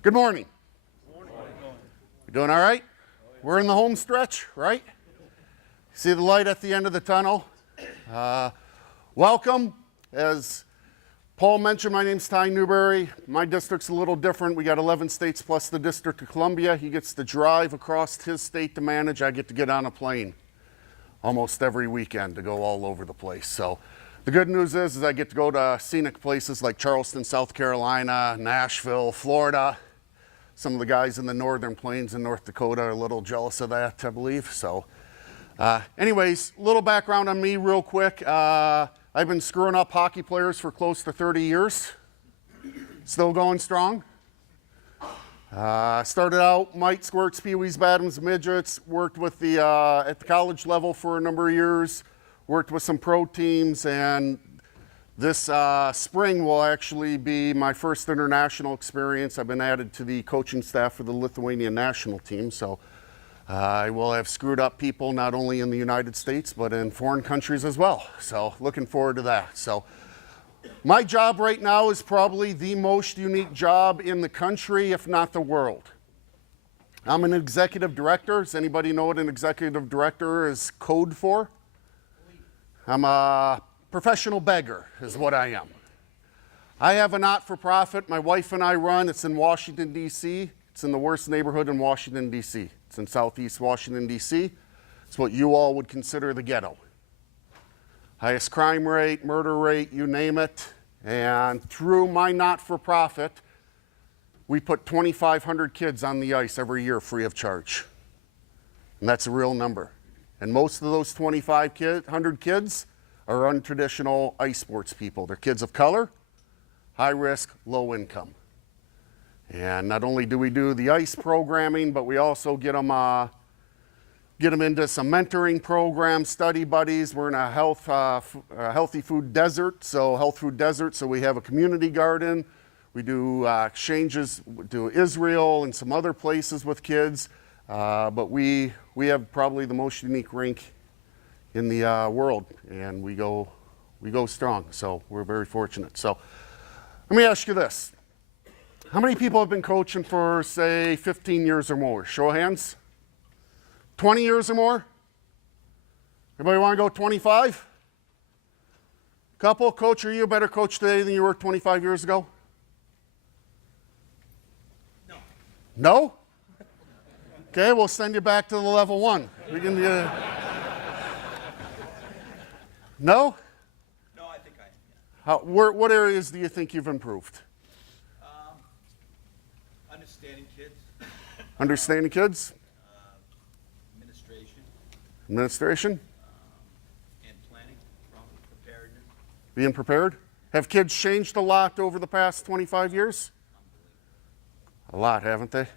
Good morning. You doing all right? We're in the home stretch, right? See the light at the end of the tunnel? Welcome. As Paul mentioned, my name's Ty Newberry. My district's a little different. We got 11 states plus the District of Columbia. He gets to drive across his state to manage. I get to get on a plane almost every weekend to go all over the place. So the good news is I get to go to scenic places like Charleston, South Carolina, Nashville, Florida. Some of the guys in the northern plains in North Dakota are a little jealous of that, I believe. So anyways, a little background on me real quick. I've been screwing up hockey players for close to 30 years. Still going strong. Started out mite, squirts, peewees, bottoms, midgets. Worked with the at the college level for a number of years. Worked with some pro teams, and this spring will actually be my first international experience. I've been added to the coaching staff for the Lithuanian national team, so I will have screwed up people not only in the United States but in foreign countries as well. So looking forward to that. So my job right now is probably the most unique job in the country, if not the world. I'm an executive director. Does anybody know what an executive director is code for? I'm a professional beggar is what I am. I have a not-for-profit my wife and I run. It's in Washington, D.C. It's in the worst neighborhood in Washington, D.C. It's in Southeast Washington, D.C. It's what you all would consider the ghetto. Highest crime rate, murder rate, you name it. And through my not-for-profit, we put 2,500 kids on the ice every year free of charge. And that's a real number. And most of those 2,500 kids are untraditional ice sports people. They're kids of color, high risk, low income. And not only do we do the ice programming, but we also get them into some mentoring programs, study buddies. We're in a healthy food desert, so we have a community garden. We do exchanges to Israel and some other places with kids, but we have probably the most unique rink in the world, and we go strong, so we're very fortunate. So let me ask you this. How many people have been coaching for, say, 15 years or more? Show of hands. 20 years or more? Everybody want to go 25? Couple? Coach, are you a better coach today than you were 25 years ago? No. No? Okay, we'll send you back to the level one. We can, no? No, I think I am. Yeah. What areas do you think you've improved? Understanding kids. Understanding kids? Administration. Administration? And planning. Preparedness. Being prepared? Have kids changed a lot over the past 25 years? A lot, haven't they?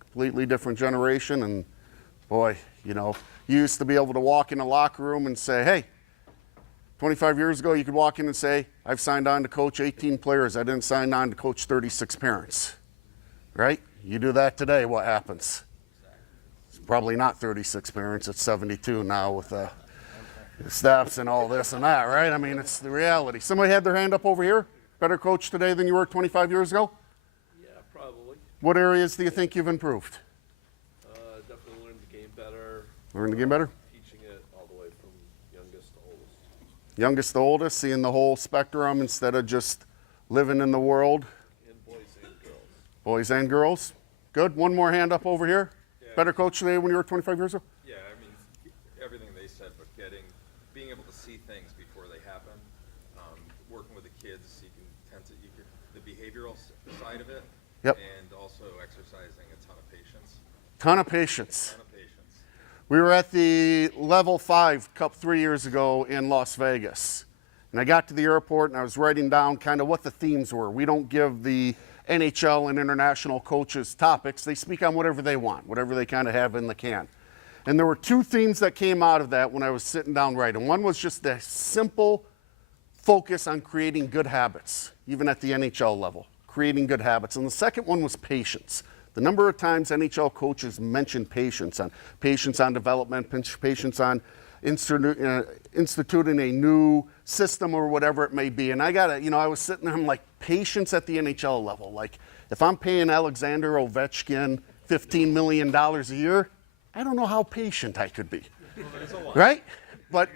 Completely different generation, and boy, you used to be able to walk in a locker room and say, hey, 25 years ago, you could walk in and say, I've signed on to coach 18 players. I didn't sign on to coach 36 parents, right? You do that today, what happens? It's probably not 36 parents, it's 72 now with the staffs and all this and that, right? I mean, it's the reality. Somebody had their hand up over here? Better coach today than you were 25 years ago? Yeah, probably. What areas do you think you've improved? Definitely learned the game better. Learn the game better? Teaching it all the way from youngest to oldest. Youngest to oldest, seeing the whole spectrum instead of just living in the world. And boys and girls. Boys and girls. Good. One more hand up over here. Yeah. Better coach today when you were 25 years ago? Yeah, I mean, everything they said, but being able to see things before they happen, working with the kids, the behavioral side of it, Yep. and also exercising a ton of patience. Ton of patience. Ton of patience. We were at the level 5 Cup 3 years ago in Las Vegas. And I got to the airport and I was writing down kind of what the themes were. We don't give the NHL and international coaches topics. They speak on whatever they want, whatever they kind of have in the can. And there were two themes that came out of that when I was sitting down writing. One was just the simple focus on creating good habits, even at the NHL level, creating good habits. And the second one was patience. The number of times NHL coaches mention patience on development, patience on instituting a new system or whatever it may be. And I was sitting there, I'm like, patience at the NHL level. Like, If I'm paying Alexander Ovechkin $15 million a year, I don't know how patient I could be, right? But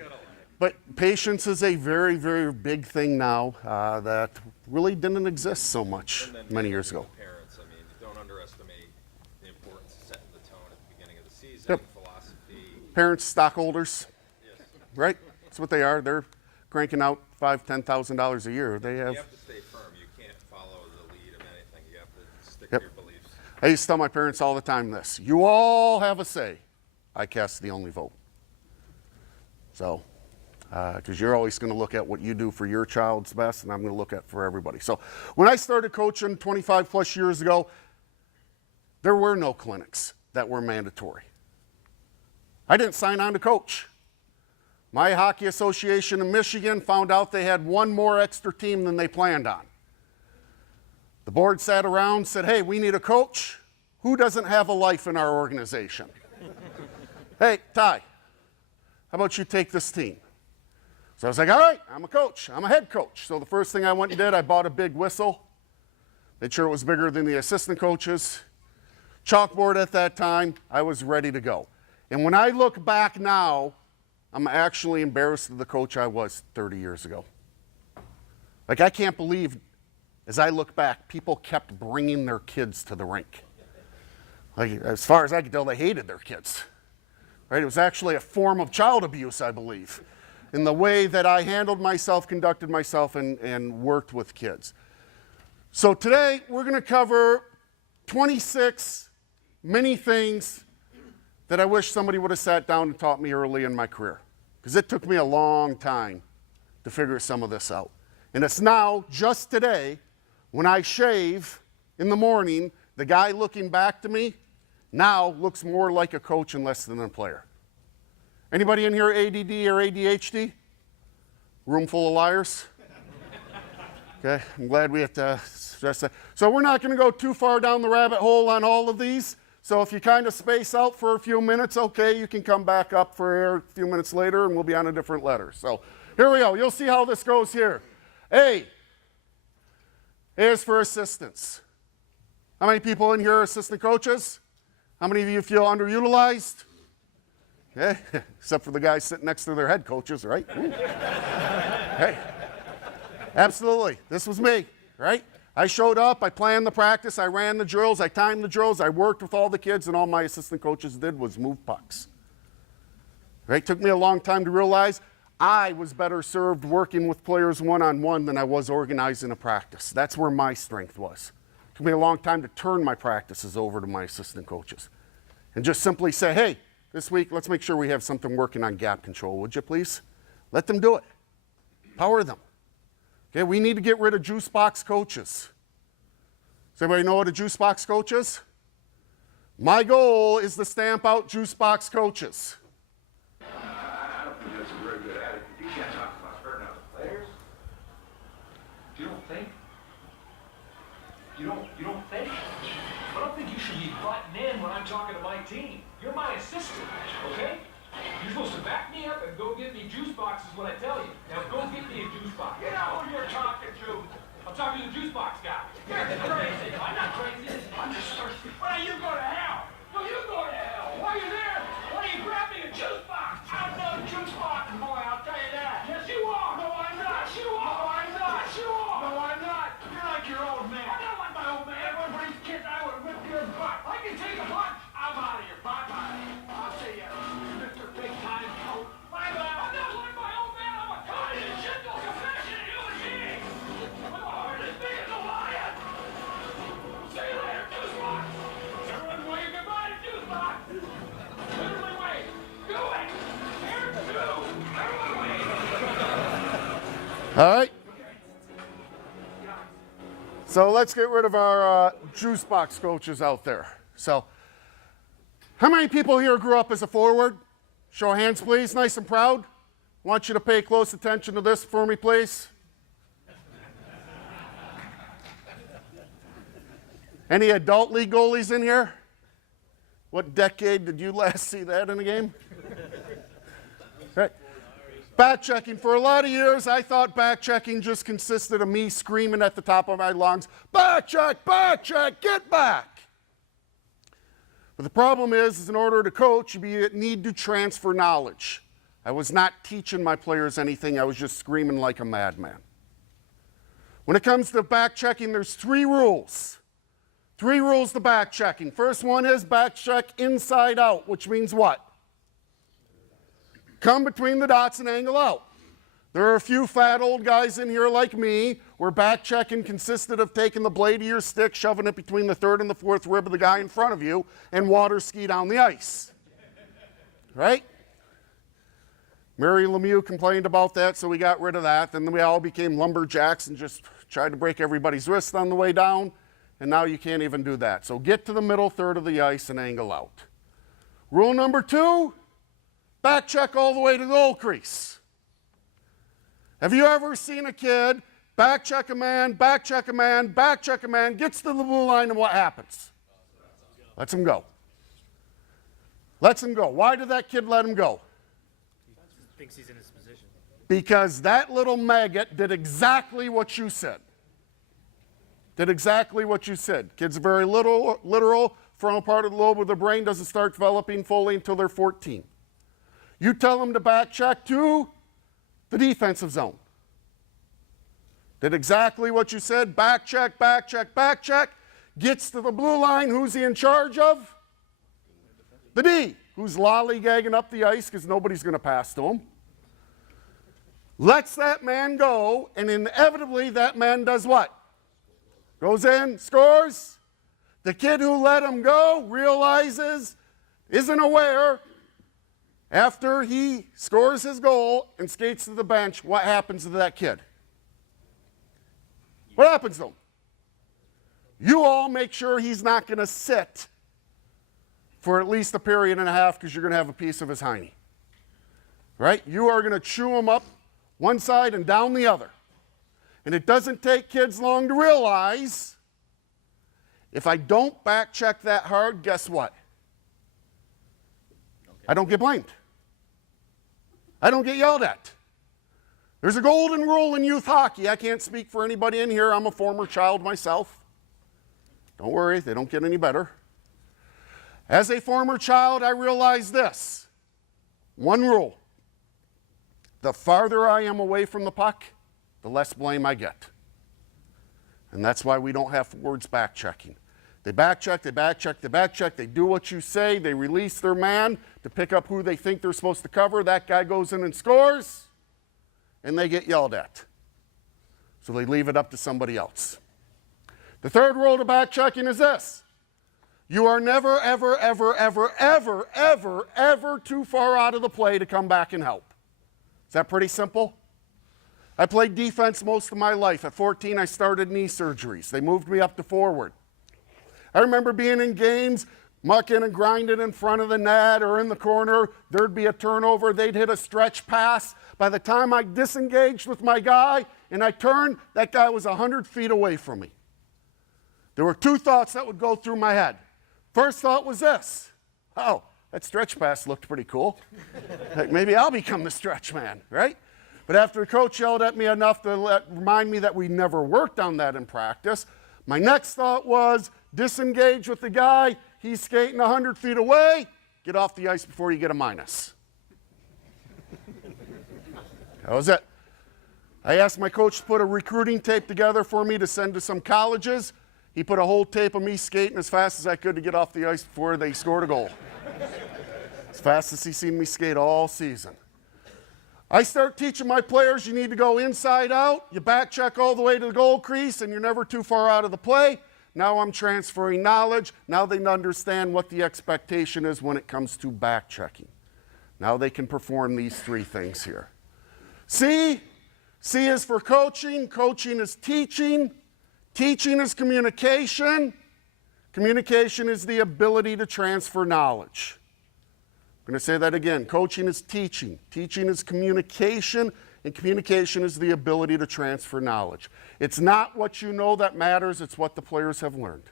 patience is a very, very big thing now that really didn't exist so much And then many years ago. with Parents, I mean, don't underestimate the importance of setting the tone at the beginning of the season, Yep. philosophy. Parents, stockholders, Yes. right? That's what they are. They're cranking out $5,000, $10,000 a year. They have. You have to stay firm. You can't follow the lead of anything. You have to stick Yep. to your beliefs. I used to tell my parents all the time this: you all have a say. I cast the only vote. So, because you're always going to look at what you do for your child's best, and I'm going to look at for everybody. So, when I started coaching 25 plus years ago, there were no clinics that were mandatory. I didn't sign on to coach. My hockey association in Michigan found out they had one more extra team than they planned on. The board sat around and said, hey, we need a coach. Who doesn't have a life in our organization? Hey, Ty, how about you take this team? So I was like, all right, I'm a coach. I'm a head coach. So the first thing I went and did, I bought a big whistle, made sure it was bigger than the assistant coaches. Chalkboard at that time, I was ready to go. And when I look back now, I'm actually embarrassed of the coach I was 30 years ago. Like, I can't believe, as I look back, people kept bringing their kids to the rink. Like, as far as I could tell, they hated their kids. Right? It was actually a form of child abuse, I believe, in the way that I handled myself, conducted myself, and worked with kids. So today, we're going to cover 26 many things that I wish somebody would have sat down and taught me early in my career, because it took me a long time to figure some of this out. And it's now, just today, when I shave in the morning, the guy looking back to me now looks more like a coach and less than a player. Anybody in here ADD or ADHD? Room full of liars? Okay, I'm glad we have to stress that. So we're not going to go too far down the rabbit hole on all of these. So if you kind of space out for a few minutes, okay, you can come back up for air a few minutes later and we'll be on a different letter. So here we go. You'll see how this goes here. A is for assistants. How many people in here are assistant coaches? How many of you feel underutilized? Okay, except for the guys sitting next to their head coaches, right? Hey, absolutely. This was me, right? I showed up, I planned the practice, I ran the drills, I timed the drills, I worked with all the kids, and all my assistant coaches did was move pucks. Right? Took me a long time to realize I was better served working with players one-on-one than I was organizing a practice. That's where my strength was. Took me a long time to turn my practices over to my assistant coaches and just simply say, hey, this week, let's make sure we have something working on gap control, would you please? Let them do it. Power them. Okay, we need to get rid of juice box coaches. Does everybody know what a juice box coach is? My goal is to stamp out juice box coaches. I don't think that's a very good attitude. You can't talk about hurting other players. You don't think? You don't think? I don't think you should be butting in when I'm talking to my team. You're my assistant, okay? You're supposed to back me up and go get me juice boxes when I tell you. Now go get me a juice box. You know who you're talking to. I'm talking to the juice box guy. You're crazy. I'm not crazy. I'm just thirsty. Why you go to hell? Well, you go to hell. Why are you there? Why are you grabbing a juice box? I'm not a juice box boy, I'll tell you that. Yes, you are. No, I'm not. Yes, you are. No, I'm not. Yes, you are. No, I'm not. You're like your old man. I'm not like my old man. Everyone for these kids, I would whip your butt. I can take a punch. I'm out of here. Bye-bye. I'll see you, Mr. Big Time Coach. Bye-bye. I'm not like my old man. I'm a kind and gentle, compassionate human being. With a heart as big as a lion. See you later, Juice Box. Everyone wave goodbye to Juice Box. Literally wave. Do it. Here, do. Everyone wave. All right? So let's get rid of our juice box coaches out there. So, how many people here grew up as a forward? Show of hands, please, nice and proud. I want you to pay close attention to this for me, please. Any adult league goalies in here? What decade did you last see that in a game? Right. Back checking. For a lot of years, I thought back checking just consisted of me screaming at the top of my lungs, back check, get back. But the problem is in order to coach, you need to transfer knowledge. I was not teaching my players anything. I was just screaming like a madman. When it comes to back checking, there's 3 rules. 3 rules to back checking. First one is back check inside out, which means what? Come between the dots and angle out. There are a few fat old guys in here like me where back checking consisted of taking the blade of your stick, shoving it between the 3rd and the 4th rib of the guy in front of you, and water ski down the ice. Right? Mary Lemieux complained about that, so we got rid of that. Then we all became lumberjacks and just tried to break everybody's wrist on the way down, and now you can't even do that. So get to the middle 1/3 of the ice and angle out. Rule number 2, back check all the way to the goal crease. Have you ever seen a kid back check a man, back check a man, back check a man, gets to the blue line, and what happens? Lets him go. Lets him go. Why did that kid let him go? Thinks he's in his position. Because that little maggot did exactly what you said. Did exactly what you said. Kids are very literal. Frontal part of the lobe of the brain doesn't start developing fully until they're 14. You tell them to back check to the defensive zone. Did exactly what you said. Back check, back check, back check. Gets to the blue line. Who's he in charge of? The D. Who's lollygagging up the ice because nobody's going to pass to him. Lets that man go, and inevitably that man does what? Goes in, scores. The kid who let him go realizes, isn't aware, after he scores his goal and skates to the bench, what happens to that kid? What happens to him? You all make sure he's not going to sit for at least a period and a half because you're going to have a piece of his hiney. Right? You are going to chew him up one side and down the other. And it doesn't take kids long to realize if I don't back check that hard, guess what? I don't get blamed. I don't get yelled at. There's a golden rule in youth hockey. I can't speak for anybody in here. I'm a former child myself. Don't worry, they don't get any better. As a former child, I realized this. One rule. The farther I am away from the puck, the less blame I get. And that's why we don't have forwards back checking. They back check, they back check, they back check, they do what you say, they release their man to pick up who they think they're supposed to cover. That guy goes in and scores, and they get yelled at. So they leave it up to somebody else. The third rule to back checking is this. You are never, ever, ever, ever, ever, ever, ever too far out of the play to come back and help. Is that pretty simple? I played defense most of my life. At 14, I started knee surgeries. They moved me up to forward. I remember being in games, mucking and grinding in front of the net or in the corner. There'd be a turnover. They'd hit a stretch pass. By the time I disengaged with my guy and I turned, that guy was 100 feet away from me. There were 2 thoughts that would go through my head. First thought was this. Oh, that stretch pass looked pretty cool. Like maybe I'll become the stretch man, right? But after the coach yelled at me enough to remind me that we never worked on that in practice, my next thought was disengage with the guy. He's skating 100 feet away. Get off the ice before you get a minus. That was it. I asked my coach to put a recruiting tape together for me to send to some colleges. He put a whole tape of me skating as fast as I could to get off the ice before they scored a goal. As fast as he's seen me skate all season. I start teaching my players you need to go inside out, you back check all the way to the goal crease, and you're never too far out of the play. Now I'm transferring knowledge. Now they understand what the expectation is when it comes to back checking. Now they can perform these 3 things here. C is for coaching. Coaching is teaching. Teaching is communication. Communication is the ability to transfer knowledge. I'm going to say that again. Coaching is teaching. Teaching is communication, and communication is the ability to transfer knowledge. It's not what you know that matters, it's what the players have learned.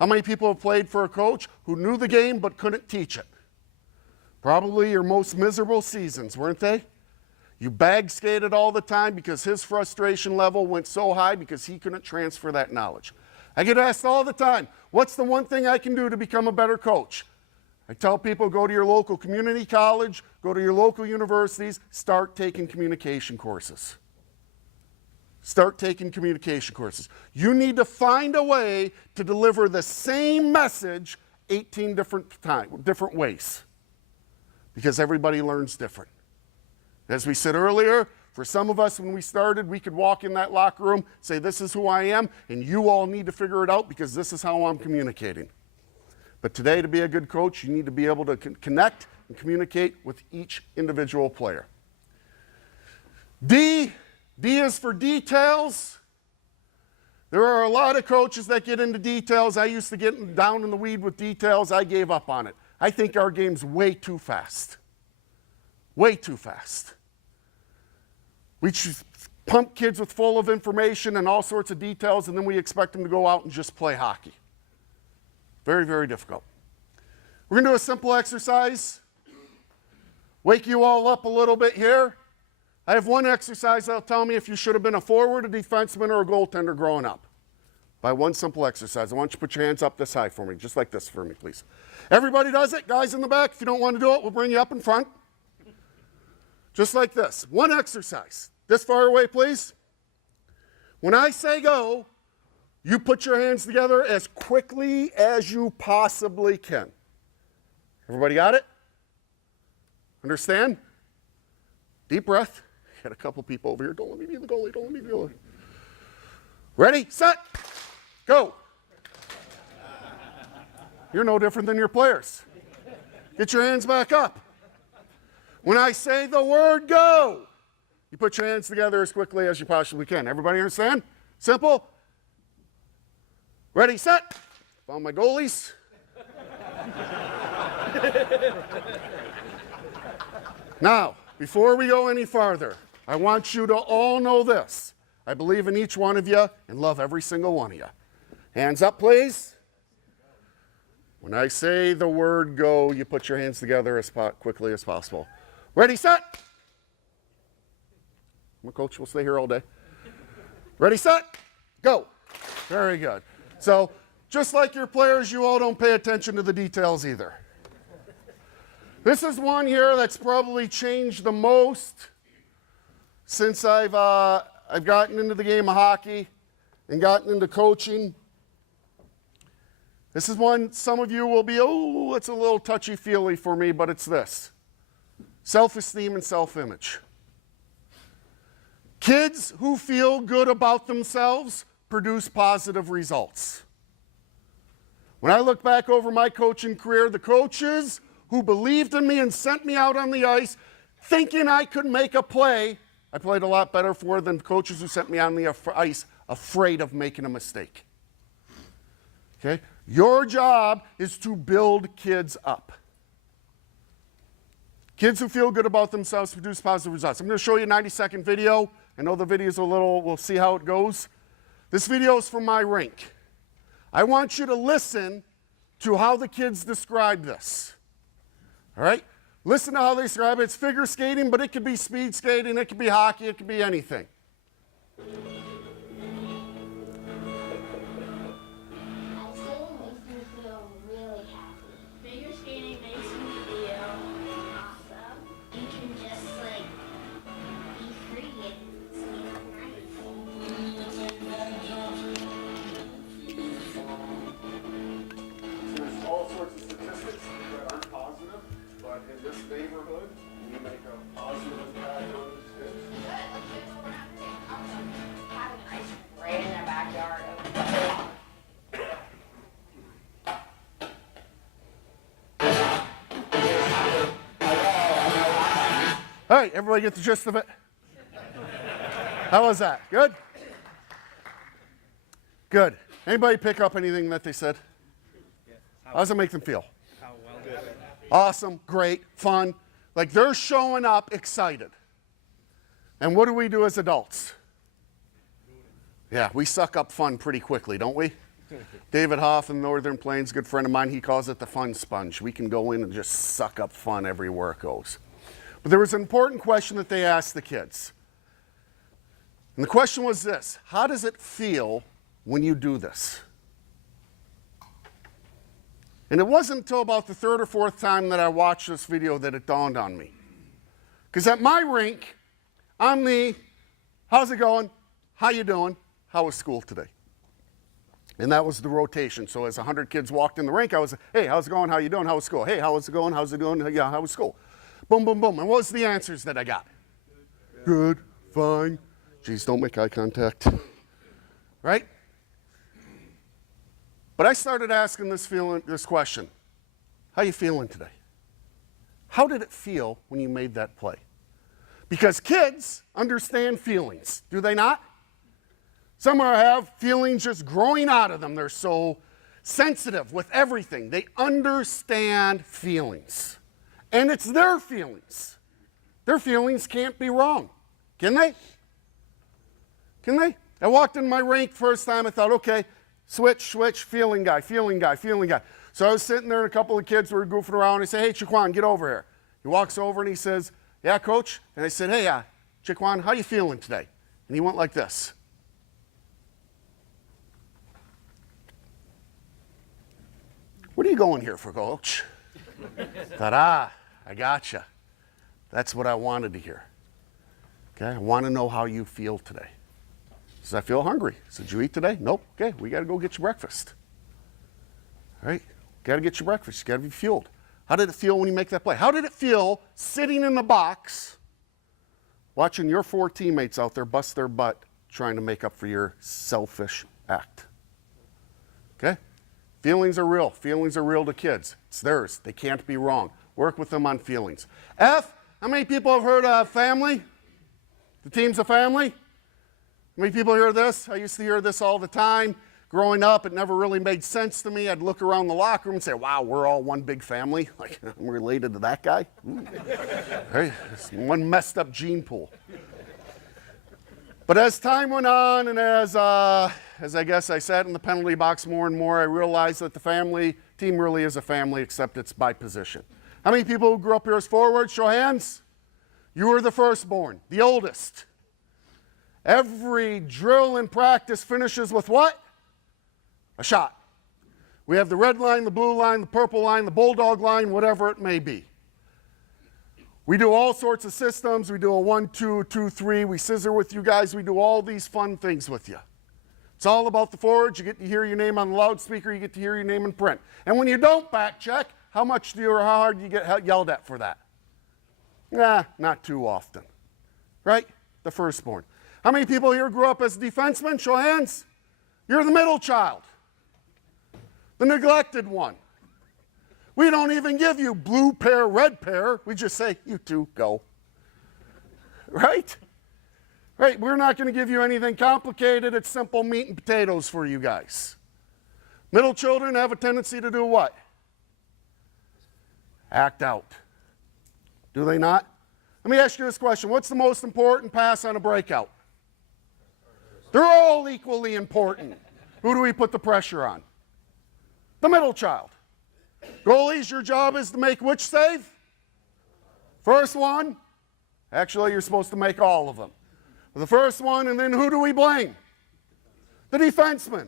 How many people have played for a coach who knew the game but couldn't teach it? Probably your most miserable seasons, weren't they? You bag skated all the time because his frustration level went so high because he couldn't transfer that knowledge. I get asked all the time, what's the one thing I can do to become a better coach? I tell people, go to your local community college, go to your local universities, start taking communication courses. Start taking communication courses. You need to find a way to deliver the same message 18 different ways, because everybody learns different. As we said earlier, for some of us when we started, we could walk in that locker room, say, this is who I am, and you all need to figure it out because this is how I'm communicating. But today, to be a good coach, you need to be able to connect and communicate with each individual player. D is for details. There are a lot of coaches that get into details. I used to get down in the weed with details. I gave up on it. I think our game's way too fast. Way too fast. We pump kids with full of information and all sorts of details, and then we expect them to go out and just play hockey. Very, very difficult. We're going to do a simple exercise. Wake you all up a little bit here. I have one exercise that'll tell me if you should have been a forward, a defenseman, or a goaltender growing up. By one simple exercise. I want you to put your hands up this high for me, just like this for me, please. Everybody does it. Guys in the back, if you don't want to do it, we'll bring you up in front. Just like this. One exercise. This far away, please. When I say go, you put your hands together as quickly as you possibly can. Everybody got it? Understand? Deep breath. Got a couple people over here. Don't let me be the goalie. Don't let me be the goalie. Ready, set, go. You're no different than your players. Get your hands back up. When I say the word go, you put your hands together as quickly as you possibly can. Everybody understand? Simple? Ready, set. Found my goalies. Now, before we go any farther, I want you to all know this. I believe in each one of you and love every single one of you. Hands up, please. When I say the word go, you put your hands together as quickly as possible. Ready, set. My coach will stay here all day. Ready, set, go. Very good. So, just like your players, you all don't pay attention to the details either. This is one here that's probably changed the most since I've gotten into the game of hockey and gotten into coaching. This is one some of you will be, oh, it's a little touchy-feely for me, but it's this. Self-esteem and self-image. Kids who feel good about themselves produce positive results. When I look back over my coaching career, the coaches who believed in me and sent me out on the ice thinking I could make a play, I played a lot better for than coaches who sent me on the ice afraid of making a mistake. Okay? Your job is to build kids up. Kids who feel good about themselves produce positive results. I'm going to show you a 90-second video. I know the video's a little, we'll see how it goes. This video is from my rink. I want you to listen to how the kids describe this. All right? Listen to how they describe it. It's figure skating, but it could be speed skating, it could be hockey, it could be anything. Figure skating makes me feel awesome. You can just like be free and skate There's all sorts of statistics that aren't positive, but in this neighborhood, we make a positive impact on the kids. having an ice rink right in their backyard. All right, everybody get the gist of it? How was that? Good? Good. Anybody pick up anything that they said? How does it make them feel? How well did it? Awesome, great, fun. Like they're showing up excited. And what do we do as adults? Yeah, we suck up fun pretty quickly, don't we? David Hoff in Northern Plains, good friend of mine, he calls it the fun sponge. We can go in and just suck up fun everywhere it goes. But there was an important question that they asked the kids. And the question was this: how does it feel when you do this? And it wasn't until about the third or fourth time that I watched this video that it dawned on me. Because at my rink, I'm the, how's it going? How you doing? How was school today? And that was the rotation. So as 100 kids walked in the rink, I was, hey, how's it going? How you doing? How was school? Hey, how was it going? How's it going? Yeah, how was school? Boom, boom, boom. And what was the answers that I got? Good, fine. Geez, don't make eye contact. Right? But I started asking this question: how you feeling today? How did it feel when you made that play? Because kids understand feelings, do they not? Some have feelings just growing out of them. They're so sensitive with everything. They understand feelings. And it's their feelings. Their feelings can't be wrong. Can they? Can they? I walked in my rink first time, I thought, okay, switch, feeling guy. So I was sitting there and a couple of kids were goofing around. I said, hey, Chiquan, get over here. He walks over and he says, yeah, coach? And I said, hey, Chiquan, how you feeling today? And he went like this. What are you going here for, coach? Thought, I gotcha. That's what I wanted to hear. Okay, I want to know how you feel today. Says, I feel hungry. I said, did you eat today? Nope. Okay, we got to go get you breakfast. All right, got to get you breakfast. You got to be fueled. How did it feel when you make that play? How did it feel sitting in the box watching your 4 teammates out there bust their butt trying to make up for your selfish act? Okay? Feelings are real. Feelings are real to kids. It's theirs. They can't be wrong. Work with them on feelings. F, how many people have heard of family? The team's a family? How many people hear this? I used to hear this all the time. Growing up, it never really made sense to me. I'd look around the locker room and say, wow, we're all one big family. Like, I'm related to that guy. Right? It's one messed up gene pool. But as time went on and as I guess I sat in the penalty box more and more, I realized that the family team really is a family, except it's by position. How many people who grew up here as forwards? Show hands. You were the firstborn, the oldest. Every drill and practice finishes with what? A shot. We have the red line, the blue line, the purple line, the bulldog line, whatever it may be. We do all sorts of systems. We do a 1, 2, 2, 3. We scissor with you guys. We do all these fun things with you. It's all about the forwards. You get to hear your name on the loudspeaker. You get to hear your name in print. And when you don't back check, how hard do you get yelled at for that? Nah, not too often. Right? The firstborn. How many people here grew up as defensemen? Show hands. You're the middle child. The neglected one. We don't even give you blue pair, red pair. We just say, you two, go. Right? Right, we're not going to give you anything complicated. It's simple meat and potatoes for you guys. Middle children have a tendency to do what? Act out. Do they not? Let me ask you this question. What's the most important pass on a breakout? They're all equally important. Who do we put the pressure on? The middle child. Goalies, your job is to make which save? First one. Actually, you're supposed to make all of them. The first one, and then who do we blame? The defenseman.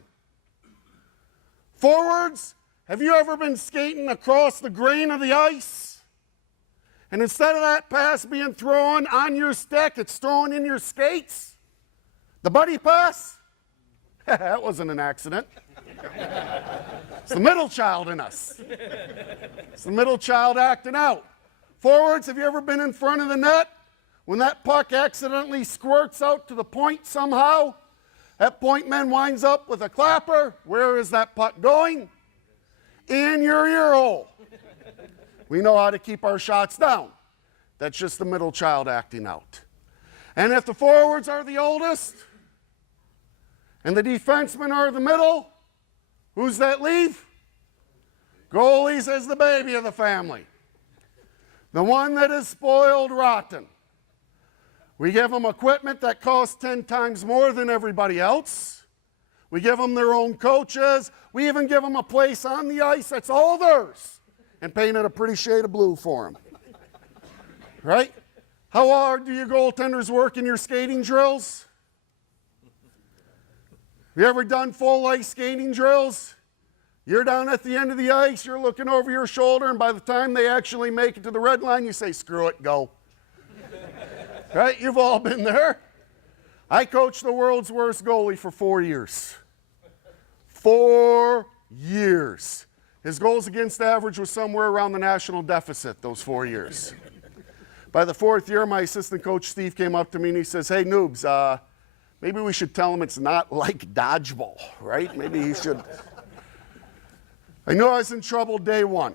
Forwards, have you ever been skating across the grain of the ice? And instead of that pass being thrown on your stick, it's thrown in your skates? The buddy pass? That wasn't an accident. It's the middle child in us. It's the middle child acting out. Forwards, have you ever been in front of the net? When that puck accidentally squirts out to the point somehow, that point man winds up with a clapper. Where is that puck going? In your ear hole. We know how to keep our shots down. That's just the middle child acting out. And if the forwards are the oldest, and the defensemen are the middle, who's that leave? Goalies as the baby of the family. The one that is spoiled rotten. We give them equipment that costs 10 times more than everybody else. We give them their own coaches. We even give them a place on the ice that's all theirs and painted a pretty shade of blue for them. Right? How hard do your goaltenders work in your skating drills? Have you ever done full ice skating drills? You're down at the end of the ice, you're looking over your shoulder, and by the time they actually make it to the red line, you say, screw it, go. Right? You've all been there. I coached the world's worst goalie for 4 years. 4 years. His goals against average was somewhere around the national deficit those 4 years. By the 4th year, my assistant coach, Steve, came up to me and he says, hey, noobs, maybe we should tell him it's not like dodgeball, right? Maybe he should. I knew I was in trouble day one.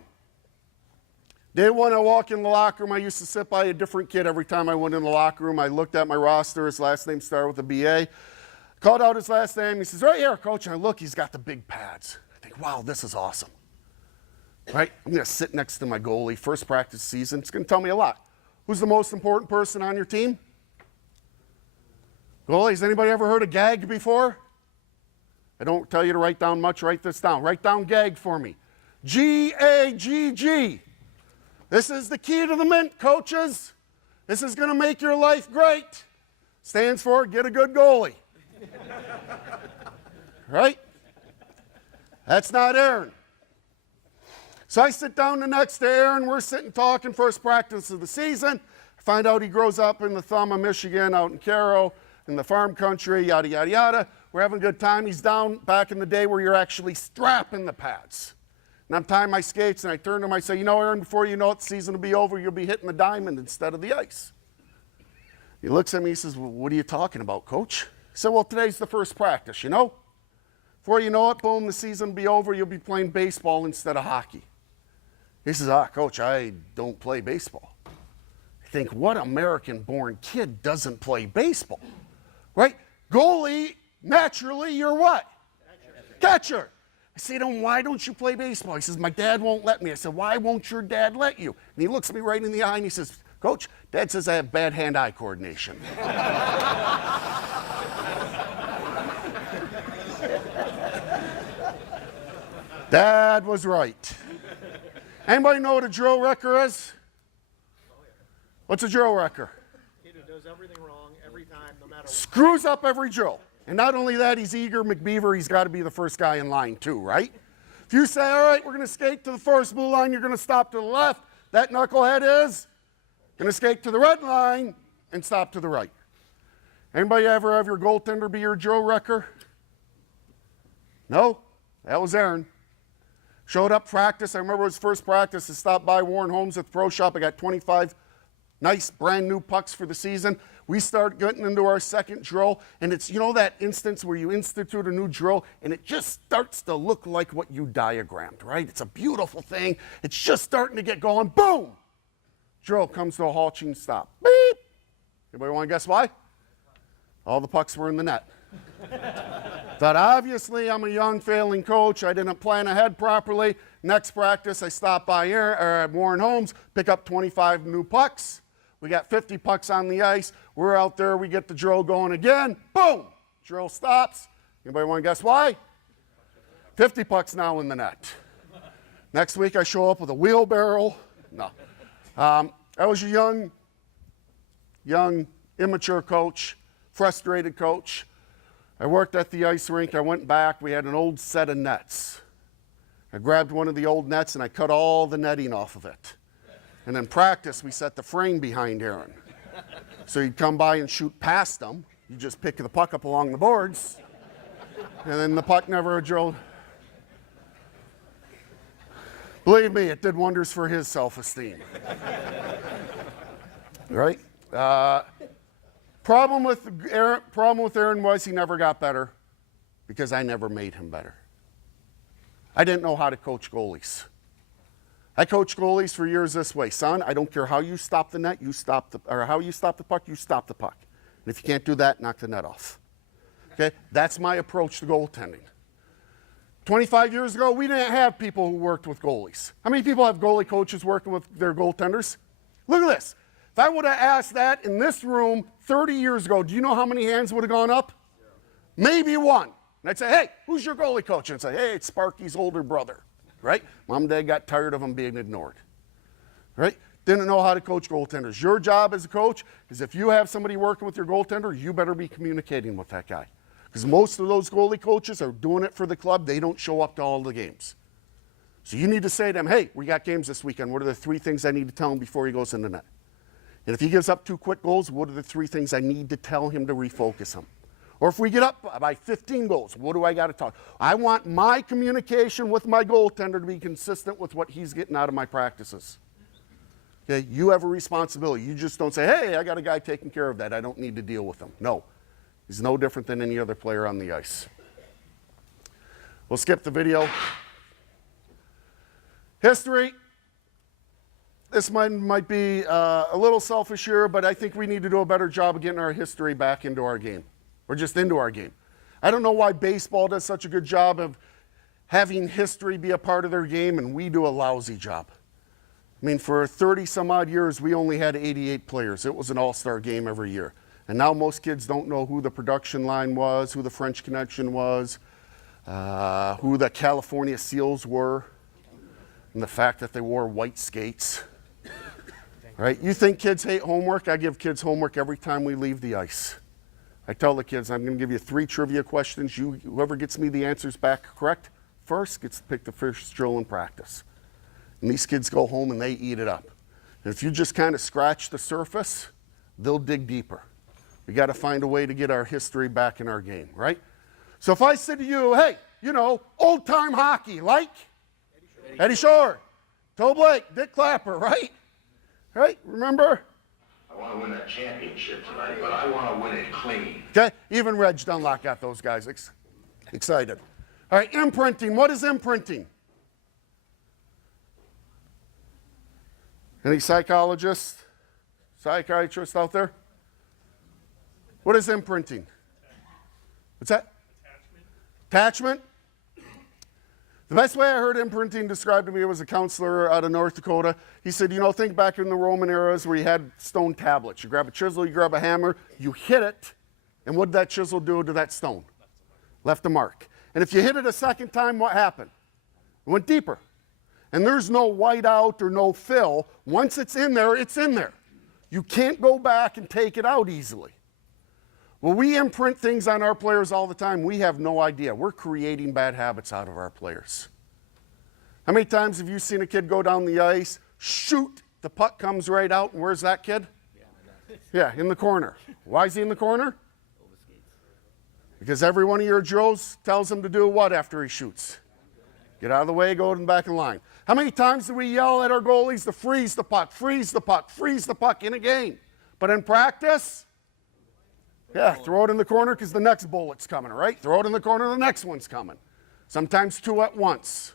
Day one, I walk in the locker room. I used to sit by a different kid every time I went in the locker room. I looked at my roster. His last name started with a B.A. Called out his last name. He says, right here, coach. And I look, he's got the big pads. I think, wow, this is awesome. Right? I'm going to sit next to my goalie. First practice season. It's going to tell me a lot. Who's the most important person on your team? Goalies. Anybody ever heard of GAG before? I don't tell you to write down much. Write this down. Write down GAG for me. G-A-G-G. This is the key to the mint, coaches. This is going to make your life great. Stands for get a good goalie. Right? That's not Aaron. So I sit down the next to Aaron. We're sitting talking first practice of the season. I find out he grows up in the thumb of Michigan, out in Caro, in the farm country, yada, yada, yada. We're having a good time. He's down back in the day where you're actually strapping the pads. And I'm tying my skates, and I turn to him, I say, you know, Aaron, before you know it, the season will be over, you'll be hitting the diamond instead of the ice. He looks at me, he says, well, what are you talking about, coach? I said, well, today's the first practice, you know? Before you know it, boom, the season will be over, you'll be playing baseball instead of hockey. He says, coach, I don't play baseball. I think, what American-born kid doesn't play baseball? Right? Goalie, naturally, you're what? Catcher. I say to him, why don't you play baseball? He says, my dad won't let me. I said, why won't your dad let you? And he looks me right in the eye and he says, coach, dad says I have bad hand-eye coordination. Dad was right. Anybody know what a drill wrecker is? What's a drill wrecker? Kid who does everything wrong every time, no matter what. Screws up every drill. And not only that, he's eager McBeaver. He's got to be the first guy in line too, right? If you say, all right, we're going to skate to the first blue line, you're going to stop to the left, that knucklehead is going to skate to the red line and stop to the right. Anybody ever have your goaltender be your drill wrecker? No? That was Aaron. Showed up practice. I remember his first practice. I stopped by Warren Holmes at the pro shop. I got 25 nice brand new pucks for the season. We start getting into our second drill, and it's, you know, that instance where you institute a new drill and it just starts to look like what you diagrammed, right? It's a beautiful thing. It's just starting to get going. Boom! Drill comes to a halting stop. Beep! Anybody want to guess why? All the pucks were in the net. But obviously, I'm a young, failing coach. I didn't plan ahead properly. Next practice, I stop by Warren Holmes, pick up 25 new pucks. We got 50 pucks on the ice. We're out there. We get the drill going again. Boom! Drill stops. Anybody want to guess why? 50 pucks now in the net. Next week, I show up with a wheelbarrow. No. I was a young, immature coach, frustrated coach. I worked at the ice rink. I went back. We had an old set of nets. I grabbed one of the old nets and I cut all the netting off of it. And in practice, we set the frame behind Aaron. So he'd come by and shoot past them. You just pick the puck up along the boards. And then the puck never drilled. Believe me, it did wonders for his self-esteem. Right? Problem with Aaron was he never got better because I never made him better. I didn't know how to coach goalies. I coached goalies for years this way. Son, I don't care how you stop the net, or how you stop the puck, you stop the puck. And if you can't do that, knock the net off. Okay? That's my approach to goaltending. 25 years ago, we didn't have people who worked with goalies. How many people have goalie coaches working with their goaltenders? Look at this. If I would have asked that in this room 30 years ago, do you know how many hands would have gone up? Yeah. Maybe one. And I'd say, hey, who's your goalie coach? And I'd say, hey, it's Sparky's older brother, right? Mom and Dad got tired of him being ignored, right? didn't know how to coach goaltenders. Your job as a coach is if you have somebody working with your goaltender, you better be communicating with that guy. Because most of those goalie coaches are doing it for the club. They don't show up to all the games. So you need to say to them, hey, we got games this weekend. What are the 3 things I need to tell him before he goes in the net? And if he gives up 2 quick goals, what are the 3 things I need to tell him to refocus him? Or if we get up by 15 goals, what do I got to talk? I want my communication with my goaltender to be consistent with what he's getting out of my practices. Okay, you have a responsibility. You just don't say, hey, I got a guy taking care of that. I don't need to deal with him. No, he's no different than any other player on the ice. We'll skip the video. History. This might be a little selfish here, but I think we need to do a better job of getting our history back into our game, or just into our game. I don't know why baseball does such a good job of having history be a part of their game, and we do a lousy job. I mean, for 30 some odd years, we only had 88 players. It was an all-star game every year. And now most kids don't know who the production line was, who the French Connection was, who the California Seals were, and the fact that they wore white skates. Right? You think kids hate homework? I give kids homework every time we leave the ice. I tell the kids, I'm going to give you 3 trivia questions. Whoever gets me the answers back correct first gets to pick the first drill in practice. And these kids go home and they eat it up. And if you just kind of scratch the surface, they'll dig deeper. We got to find a way to get our history back in our game, right? So if I said to you, hey, you know, old-time hockey, like Eddie Shore, Toe Blake, Dick Clapper, right? Right? Remember? I want to win that championship tonight, but I want to win it clean. Okay? Even Reg Dunlop got those guys excited. All right, imprinting. What is imprinting? Any psychologists, psychiatrists out there? What is imprinting? What's that? Attachment. The best way I heard imprinting described to me was a counselor out of North Dakota. He said, you know, think back in the Roman eras where you had stone tablets. You grab a chisel, you grab a hammer, you hit it, and what did that chisel do to that stone? Left a mark. And if you hit it a second time, what happened? It went deeper. And there's no whiteout or no fill. Once it's in there, it's in there. You can't go back and take it out easily. Well, we imprint things on our players all the time. We have no idea. We're creating bad habits out of our players. How many times have you seen a kid go down the ice, shoot, the puck comes right out, and where's that kid? Yeah, in the corner. Why is he in the corner? Because every one of your drills tells him to do what after he shoots? Get out of the way, go in the back of the line. How many times do we yell at our goalies to freeze the puck, freeze the puck, freeze the puck in a game? But in practice, yeah, throw it in the corner because the next bullet's coming, right? Throw it in the corner, the next one's coming. Sometimes 2 at once.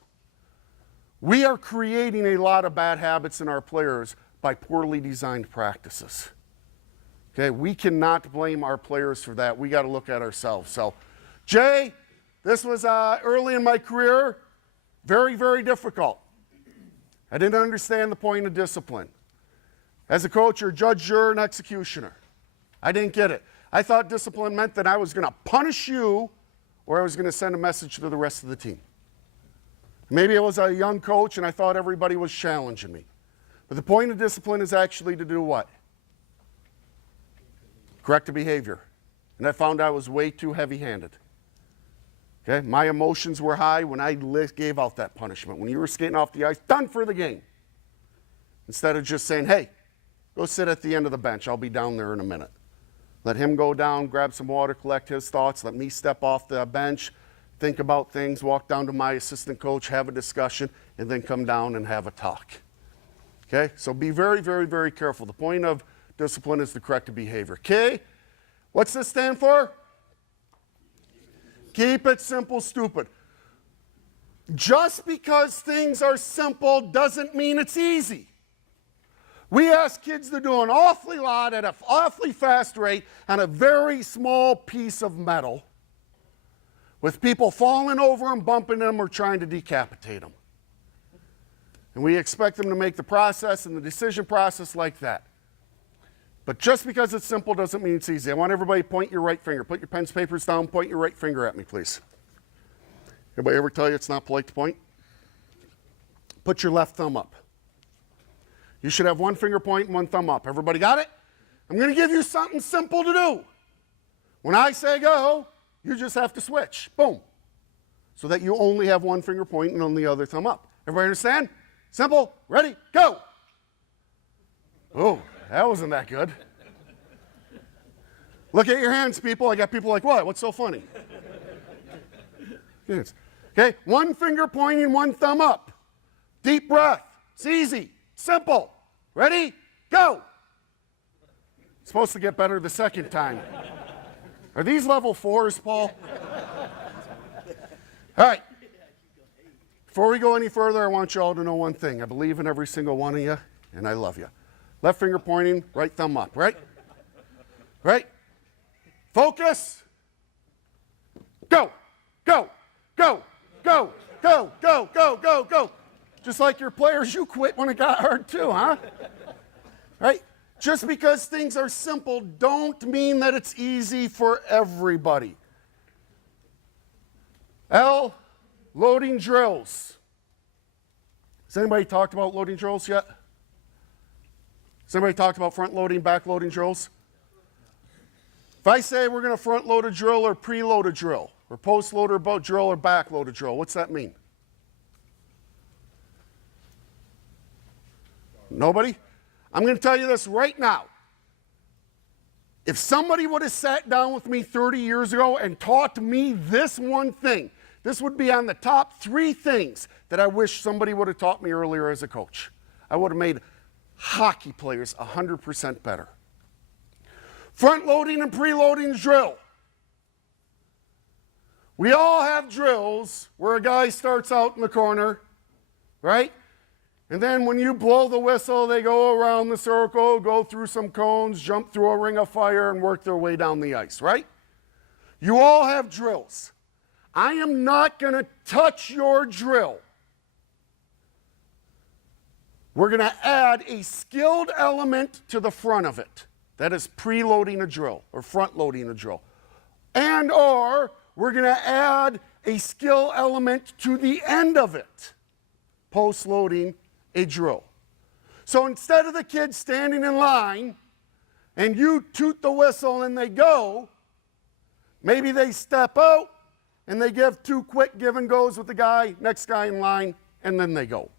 We are creating a lot of bad habits in our players by poorly designed practices. Okay, we cannot blame our players for that. We got to look at ourselves. So, Jay, this was early in my career, very, very difficult. I didn't understand the point of discipline. As a coach, you're judge, juror, and executioner. I didn't get it. I thought discipline meant that I was going to punish you or I was going to send a message to the rest of the team. Maybe I was a young coach and I thought everybody was challenging me. But the point of discipline is actually to do what? Correct the behavior. And I found I was way too heavy-handed. Okay? My emotions were high when I gave out that punishment. When you were skating off the ice, done for the game. Instead of just saying, hey, go sit at the end of the bench. I'll be down there in a minute. Let him go down, grab some water, collect his thoughts. Let me step off the bench, think about things, walk down to my assistant coach, have a discussion, and then come down and have a talk. Okay? So be very, very, very careful. The point of discipline is to correct the behavior. Okay? What's this stand for? Keep it simple, stupid. Just because things are simple doesn't mean it's easy. We ask kids to do an awfully lot at an awfully fast rate on a very small piece of metal with people falling over them, bumping them, or trying to decapitate them. And we expect them to make the process and the decision process like that. But just because it's simple doesn't mean it's easy. I want everybody to point your right finger. Put your pens, papers down, point your right finger at me, please. Anybody ever tell you it's not polite to point? Put your left thumb up. You should have one finger point and one thumb up. Everybody got it? I'm going to give you something simple to do. When I say go, you just have to switch. Boom. So that you only have one finger point and only the other thumb up. Everybody understand? Simple. Ready? Go. Oh, that wasn't that good. Look at your hands, people. I got people like, what? What's so funny? Yes. Okay, one finger pointing, one thumb up. Deep breath. It's easy. Simple. Ready? Go. It's supposed to get better the second time. Are these level 4s, Paul? All right. Before we go any further, I want you all to know one thing. I believe in every single one of you, and I love you. Left finger pointing, right thumb up, right? Right? Focus. Go, go, go, go, go, go, go, go, go. Just like your players, you quit when it got hard too, huh? Right? Just because things are simple don't mean that it's easy for everybody. L, loading drills. Has anybody talked about loading drills yet? Has anybody talked about front loading, back loading drills? If I say we're going to front load a drill or preload a drill, or post load a drill or back load a drill, what's that mean? Nobody? I'm going to tell you this right now. If somebody would have sat down with me 30 years ago and taught me this one thing, this would be on the top 3 things that I wish somebody would have taught me earlier as a coach. I would have made hockey players 100% better. Front loading and preloading drill. We all have drills where a guy starts out in the corner, right? And then when you blow the whistle, they go around the circle, go through some cones, jump through a ring of fire, and work their way down the ice, right? You all have drills. I am not going to touch your drill. We're going to add a skilled element to the front of it. That is preloading a drill or front loading a drill. And or we're going to add a skill element to the end of it, post loading a drill. So instead of the kids standing in line and you toot the whistle and they go, maybe they step out and they give 2 quick give and goes with the guy, next guy in line, and then they go.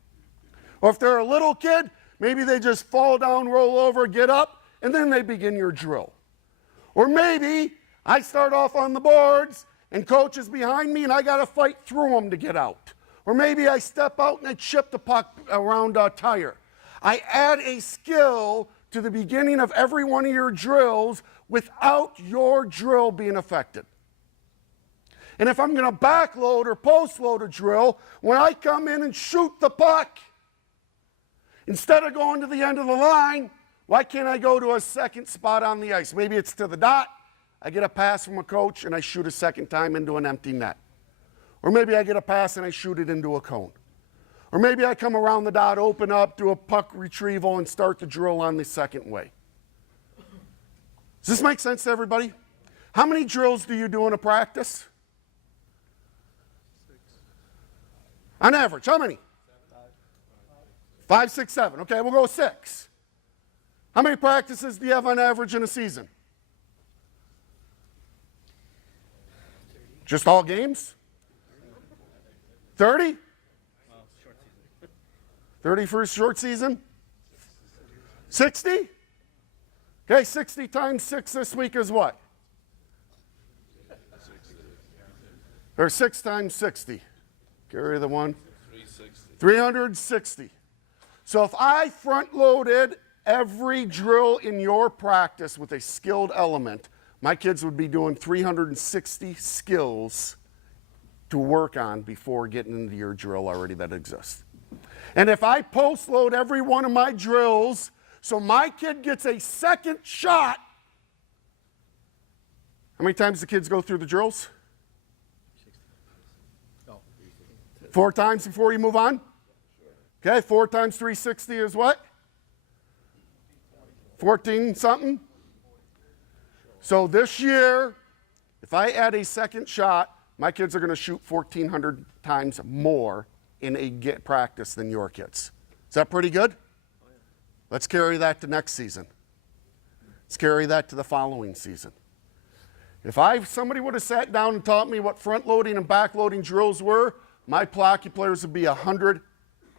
Or if they're a little kid, maybe they just fall down, roll over, get up, and then they begin your drill. Or maybe I start off on the boards and coach is behind me and I got to fight through them to get out. Or maybe I step out and I chip the puck around a tire. I add a skill to the beginning of every one of your drills without your drill being affected. And if I'm going to backload or postload a drill, when I come in and shoot the puck, instead of going to the end of the line, why can't I go to a second spot on the ice? Maybe it's to the dot, I get a pass from a coach and I shoot a second time into an empty net. Or maybe I get a pass and I shoot it into a cone. Or maybe I come around the dot, open up, do a puck retrieval, and start the drill on the second way. Does this make sense to everybody? How many drills do you do in a practice? 6. On average, how many? 5, 6, 7. Okay, we'll go 6. How many practices do you have on average in a season? Just all games? 30? 30 for a short season? 60? Okay, 60 times 6 this week is what? Or 6 times 60. Carry the one. 360. So if I front loaded every drill in your practice with a skilled element, my kids would be doing 360 skills to work on before getting into your drill already that exists. And if I post load every one of my drills so my kid gets a second shot, how many times do kids go through the drills? 4 times before you move on? Okay, 4 times 360 is what? 14 something? So this year, if I add a second shot, my kids are going to shoot 1,400 times more in a practice than your kids. Is that pretty good? Let's carry that to next season. Let's carry that to the following season. If somebody would have sat down and taught me what front loading and back loading drills were, my hockey players would be 100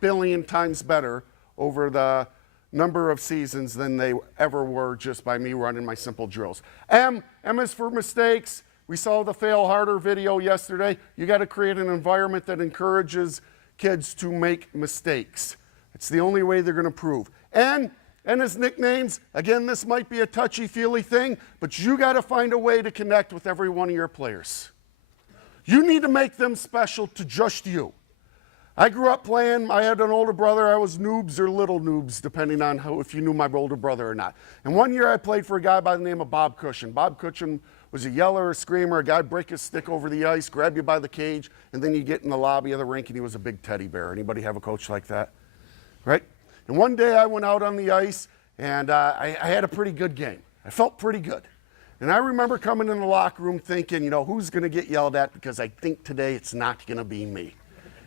billion times better over the number of seasons than they ever were just by me running my simple drills. M is for mistakes. We saw the fail harder video yesterday. You got to create an environment that encourages kids to make mistakes. It's the only way they're going to improve. N is nicknames. Again, this might be a touchy-feely thing, but you got to find a way to connect with every one of your players. You need to make them special to just you. I grew up playing, I had an older brother, I was noobs or little noobs, depending on if you knew my older brother or not. And one year I played for a guy by the name of Bob Cushion. Bob Cushion was a yeller, a screamer, a guy break his stick over the ice, grab you by the cage, and then you get in the lobby of the rink and he was a big teddy bear. Anybody have a coach like that? Right? And one day I went out on the ice and I had a pretty good game. I felt pretty good. And I remember coming in the locker room thinking, you know, who's going to get yelled at because I think today it's not going to be me.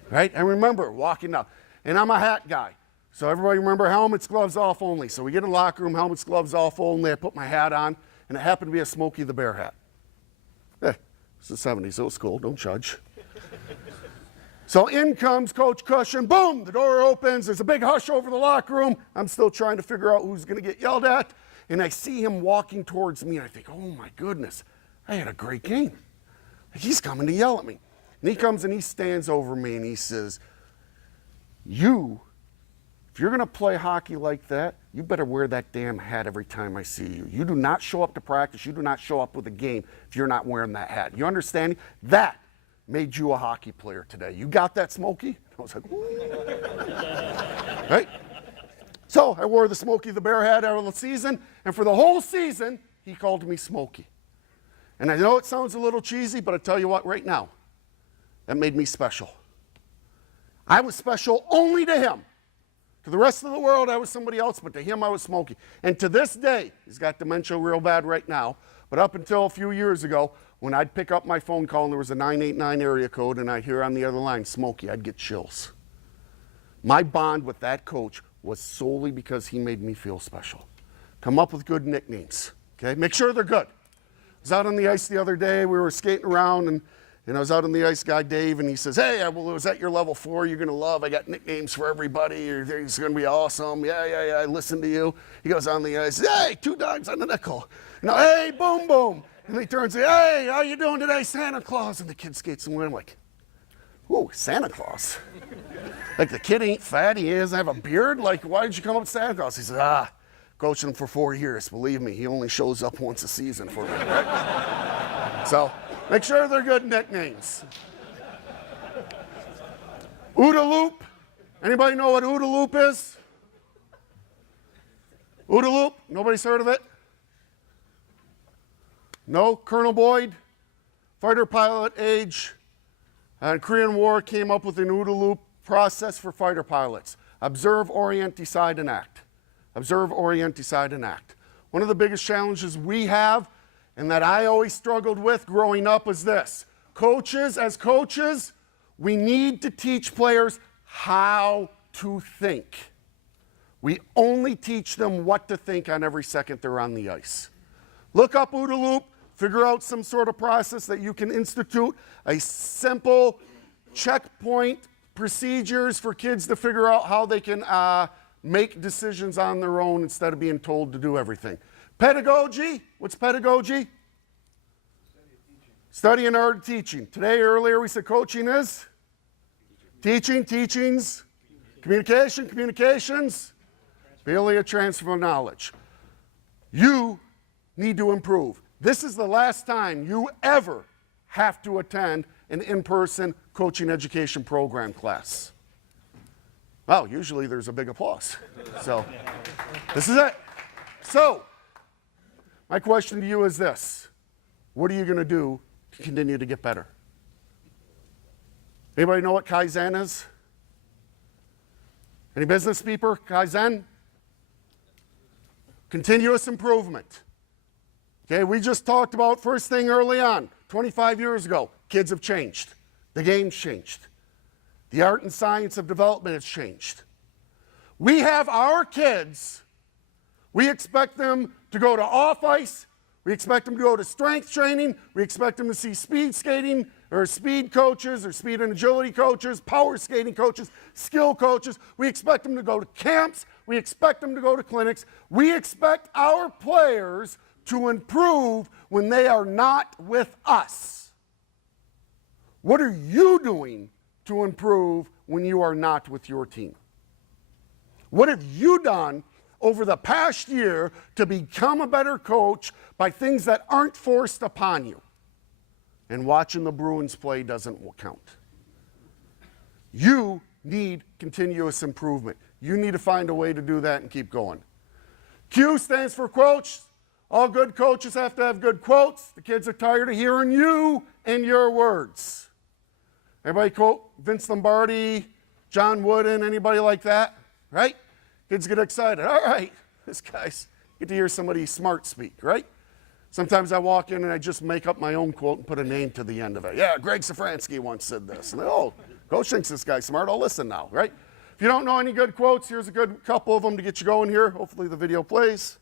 Right? I remember walking up. And I'm a hat guy. So everybody remember helmets, gloves off only. So we get in the locker room, helmets, gloves off only. I put my hat on, and it happened to be a Smokey the Bear hat. It's the 70s, so it's cool. Don't judge. So in comes Coach Cushion. Boom! The door opens. There's a big hush over the locker room. I'm still trying to figure out who's going to get yelled at. And I see him walking towards me, and I think, oh, my goodness, I had a great game. He's coming to yell at me. And he comes and he stands over me and he says, if you're going to play hockey like that, you better wear that damn hat every time I see you. You do not show up to practice. You do not show up with a game if you're not wearing that hat. You understand? That made you a hockey player today. You got that, Smokey? I was like, right? So I wore the Smokey the Bear hat out of the season, and for the whole season, he called me Smokey. And I know it sounds a little cheesy, but I tell you what, right now, that made me special. I was special only to him. To the rest of the world, I was somebody else, but to him, I was Smokey. And to this day, he's got dementia real bad right now, but up until a few years ago, when I'd pick up my phone call and there was a 989 area code and I'd hear on the other line, Smokey, I'd get chills. My bond with that coach was solely because he made me feel special. Come up with good nicknames, okay? Make sure they're good. I was out on the ice the other day, we were skating around, and I was out on the ice, guy Dave, and he says, hey, I was at your level 4, you're going to love, I got nicknames for everybody, it's going to be awesome, yeah, I listen to you. He goes on the ice, hey, 2 dogs on the nickel. You know, hey, boom, boom. And he turns and says, hey, how you doing today, Santa Claus? And the kid skates away. I'm like, ooh, Santa Claus? Like the kid ain't fat, he doesn't have a beard? Like, why did you come up with Santa Claus? He says, coaching him for 4 years. Believe me, he only shows up once a season for me, right? So, make sure they're good nicknames. OODA Loop. Anybody know what OODA Loop is? OODA Loop? Nobody's heard of it? No? Colonel Boyd, fighter pilot age, and Korean War came up with an OODA Loop process for fighter pilots. Observe, orient, decide, and act. Observe, orient, decide, and act. One of the biggest challenges we have, and that I always struggled with growing up, is this. As coaches, we need to teach players how to think. We only teach them what to think on every second they're on the ice. Look up OODA Loop, figure out some sort of process that you can institute, a simple checkpoint procedures for kids to figure out how they can make decisions on their own instead of being told to do everything. Pedagogy, what's pedagogy? Study and art of teaching. Today, earlier, we said coaching is? Teaching, teachings, communication, communications, ability to transfer knowledge. You need to improve. This is the last time you ever have to attend an in-person coaching education program class. Well, usually there's a big applause. So, this is it. So, my question to you is this. What are you going to do to continue to get better? Anybody know what Kaizen is? Any business people? Kaizen? Continuous improvement. Okay, we just talked about first thing early on, 25 years ago, kids have changed. The game's changed. The art and science of development has changed. We have our kids We expect them to go to off ice. We expect them to go to strength training. We expect them to see speed skating or speed coaches or speed and agility coaches, power skating coaches, skill coaches. We expect them to go to camps. We expect them to go to clinics. We expect our players to improve when they are not with us. What are you doing to improve when you are not with your team? What have you done over the past year to become a better coach by things that aren't forced upon you? And watching the Bruins play doesn't count. You need continuous improvement. You need to find a way to do that and keep going. Q stands for quotes. All good coaches have to have good quotes. The kids are tired of hearing you and your words. Everybody quote Vince Lombardi, John Wooden, anybody like that? Right? Kids get excited. All right, this guy's get to hear somebody smart speak, right? Sometimes I walk in and I just make up my own quote and put a name to the end of it. Yeah, Greg Safransky once said this. And oh, coach thinks this guy's smart. I'll listen now, right? If you don't know any good quotes, here's a good couple of them to get you going here. Hopefully the video plays.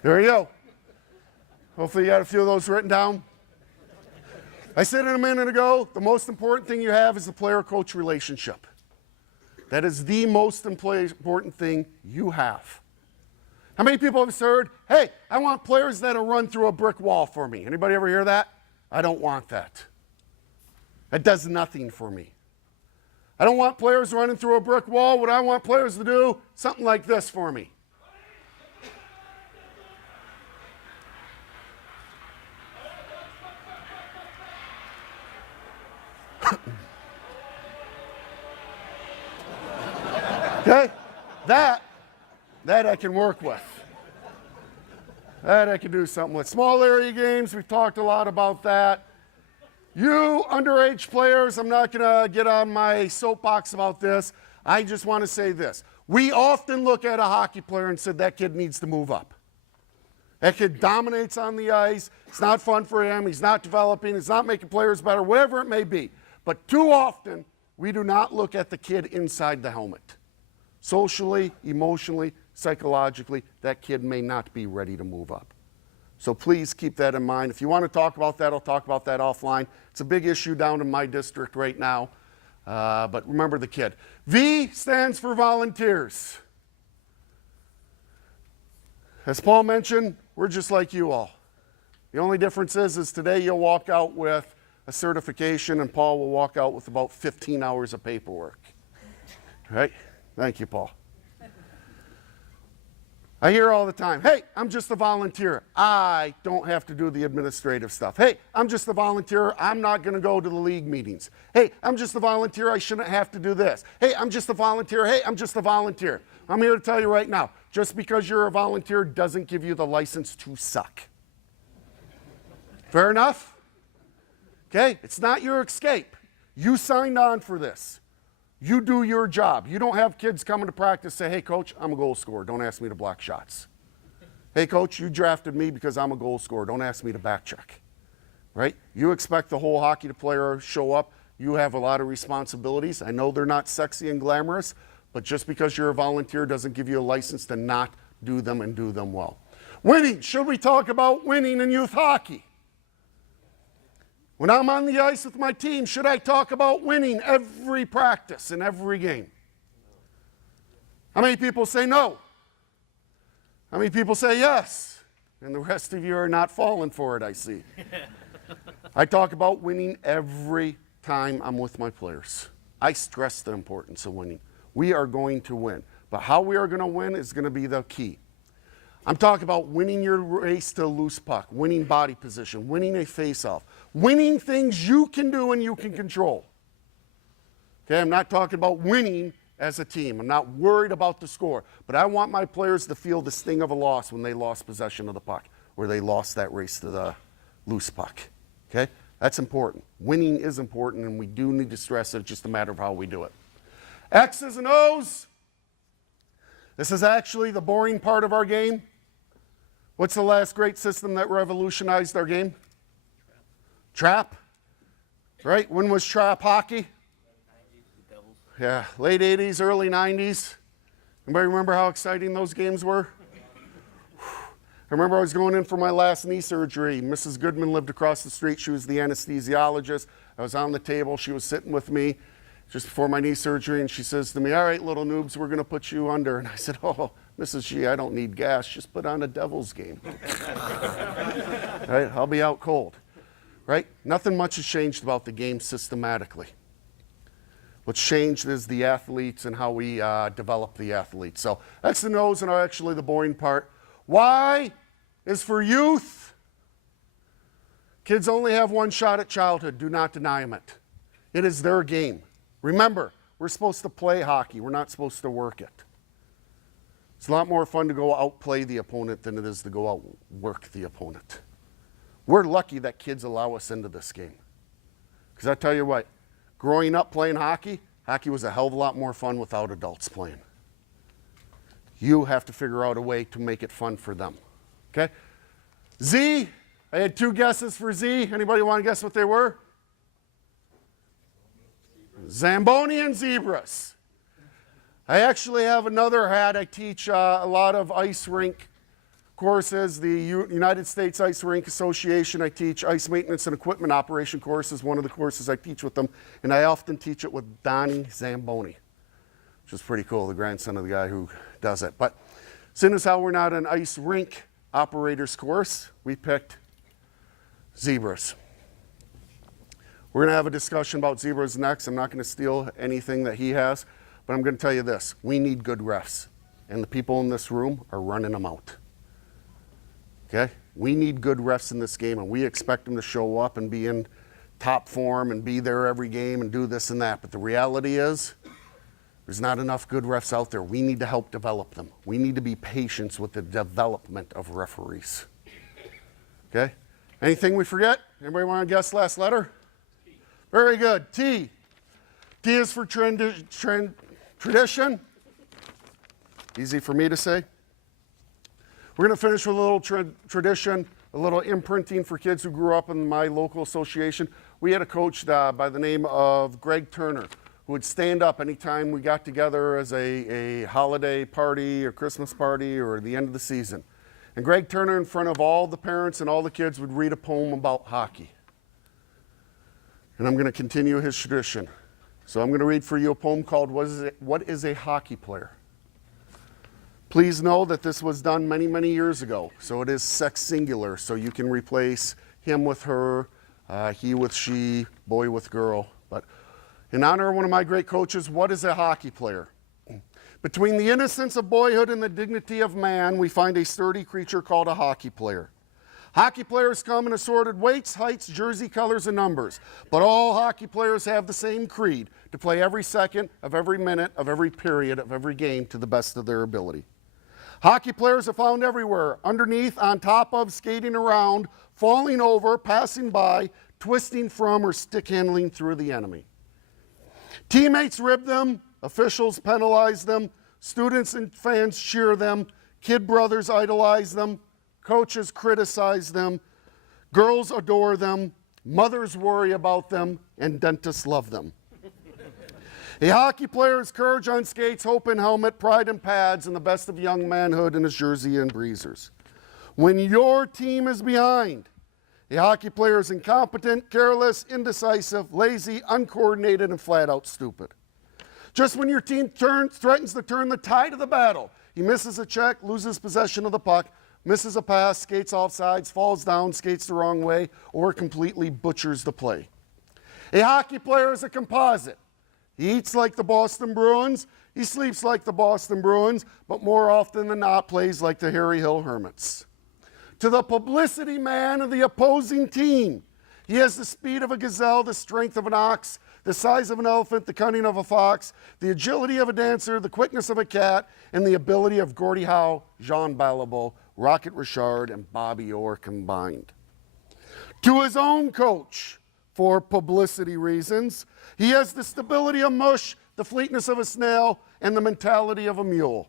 There you go. Hopefully you got a few of those written down. I said it a minute ago, the most important thing you have is the player-coach relationship. That is the most important thing you have. How many people have heard, hey, I want players that'll run through a brick wall for me? Anybody ever hear that? I don't want that. That does nothing for me. I don't want players running through a brick wall. What I want players to do, something like this for me. Okay? That I can work with. That I can do something with. Small area games, we've talked a lot about that. You underage players, I'm not going to get on my soapbox about this. I just want to say this. We often look at a hockey player and say that kid needs to move up. That kid dominates on the ice. It's not fun for him. He's not developing. He's not making players better, whatever it may be. But too often, we do not look at the kid inside the helmet. Socially, emotionally, psychologically, that kid may not be ready to move up. So please keep that in mind. If you want to talk about that, I'll talk about that offline. It's a big issue down in my district right now. But remember the kid. V stands for volunteers. As Paul mentioned, we're just like you all. The only difference is today you'll walk out with a certification and Paul will walk out with about 15 hours of paperwork. Right? Thank you, Paul. I hear all the time, hey, I'm just a volunteer. I don't have to do the administrative stuff. Hey, I'm just a volunteer. I'm not going to go to the league meetings. Hey, I'm just a volunteer. I shouldn't have to do this. Hey, I'm just a volunteer. Hey, I'm just a volunteer. I'm here to tell you right now, just because you're a volunteer doesn't give you the license to suck. Fair enough? Okay? It's not your escape. You signed on for this. You do your job. You don't have kids coming to practice say, hey, coach, I'm a goal scorer. Don't ask me to block shots. Hey, coach, you drafted me because I'm a goal scorer. Don't ask me to back check. Right? You expect the whole hockey player to show up. You have a lot of responsibilities. I know they're not sexy and glamorous, but just because you're a volunteer doesn't give you a license to not do them and do them well. Winning. Should we talk about winning in youth hockey? When I'm on the ice with my team, should I talk about winning every practice and every game? How many people say no? How many people say yes? And the rest of you are not falling for it, I see. I talk about winning every time I'm with my players. I stress the importance of winning. We are going to win. But how we are going to win is going to be the key. I'm talking about winning your race to a loose puck, winning body position, winning a face-off, winning things you can do and you can control. Okay, I'm not talking about winning as a team. I'm not worried about the score, but I want my players to feel the sting of a loss when they lost possession of the puck or they lost that race to loose puck. Okay? That's important. Winning is important, and we do need to stress it. It's just a matter of how we do it. X's and O's. This is actually the boring part of our game. What's the last great system that revolutionized our game? Trap. Right? When was trap hockey? Yeah, late 80s, early 90s. Anybody remember how exciting those games were? I remember I was going in for my last knee surgery. Mrs. Goodman lived across the street. She was the anesthesiologist. I was on the table. She was sitting with me just before my knee surgery, and she says to me, "All right, little noobs, we're going to put you under." And I said, "Oh, Mrs. G, I don't need gas. Just put on a Devils game." Right? I'll be out cold. Right? Nothing much has changed about the game systematically. What's changed is the athletes and how we develop the athletes. So X's and O's are actually the boring part. Y is for youth. Kids only have one shot at childhood. Do not deny them it. It is their game. Remember, we're supposed to play hockey. We're not supposed to work it. It's a lot more fun to go outplay the opponent than it is to go outwork the opponent. We're lucky that kids allow us into this game. Because I tell you what, growing up playing hockey, hockey was a hell of a lot more fun without adults playing. You have to figure out a way to make it fun for them. Okay? Z, I had 2 guesses for Z. Anybody want to guess what they were? Zamboni and zebras. I actually have another hat. I teach a lot of ice rink courses. The United States Ice Rink Association, I teach ice maintenance and equipment operation courses. One of the courses I teach with them, and I often teach it with Donnie Zamboni, which is pretty cool, the grandson of the guy who does it. But seeing as how we're not an ice rink operators course, we picked zebras. We're going to have a discussion about zebras next. I'm not going to steal anything that he has, but I'm going to tell you this. We need good refs, and the people in this room are running them out. Okay? We need good refs in this game, and we expect them to show up and be in top form and be there every game and do this and that. But the reality is, there's not enough good refs out there. We need to help develop them. We need to be patient with the development of referees. Okay? Anything we forget? Anybody want to guess last letter? Very good. T. T is for tradition. Easy for me to say. We're going to finish with a little tradition, a little imprinting for kids who grew up in my local association. We had a coach by the name of Greg Turner, who would stand up anytime we got together as a holiday party or Christmas party or the end of the season. And Greg Turner, in front of all the parents and all the kids, would read a poem about hockey. And I'm going to continue his tradition. So I'm going to read for you a poem called What is a Hockey Player? Please know that this was done many, many years ago. So it is sex singular. So you can replace him with her, he with she, boy with girl. But in honor of one of my great coaches, what is a hockey player? Between the innocence of boyhood and the dignity of man, we find a sturdy creature called a hockey player. Hockey players come in assorted weights, heights, jersey colors, and numbers. But all hockey players have the same creed, to play every second of every minute of every period of every game to the best of their ability. Hockey players are found everywhere, underneath, on top of, skating around, falling over, passing by, twisting from, or stick handling through the enemy. Teammates rib them, officials penalize them, students and fans cheer them, kid brothers idolize them, coaches criticize them, girls adore them, mothers worry about them, and dentists love them. A hockey player's courage on skates, hope in helmet, pride in pads, and the best of young manhood in his jersey and breezers. When your team is behind, a hockey player is incompetent, careless, indecisive, lazy, uncoordinated, and flat out stupid. Just when your team threatens to turn the tide of the battle, he misses a check, loses possession of the puck, misses a pass, skates off sides, falls down, skates the wrong way, or completely butchers the play. A hockey player is a composite. He eats like the Boston Bruins, he sleeps like the Boston Bruins, but more often than not plays like the Harry Hill Hermits. To the publicity man of the opposing team, he has the speed of a gazelle, the strength of an ox, the size of an elephant, the cunning of a fox, the agility of a dancer, the quickness of a cat, and the ability of Gordie Howe, Jean Balibeau, Rocket Richard, and Bobby Orr combined. To his own coach, for publicity reasons, he has the stability of mush, the fleetness of a snail, and the mentality of a mule,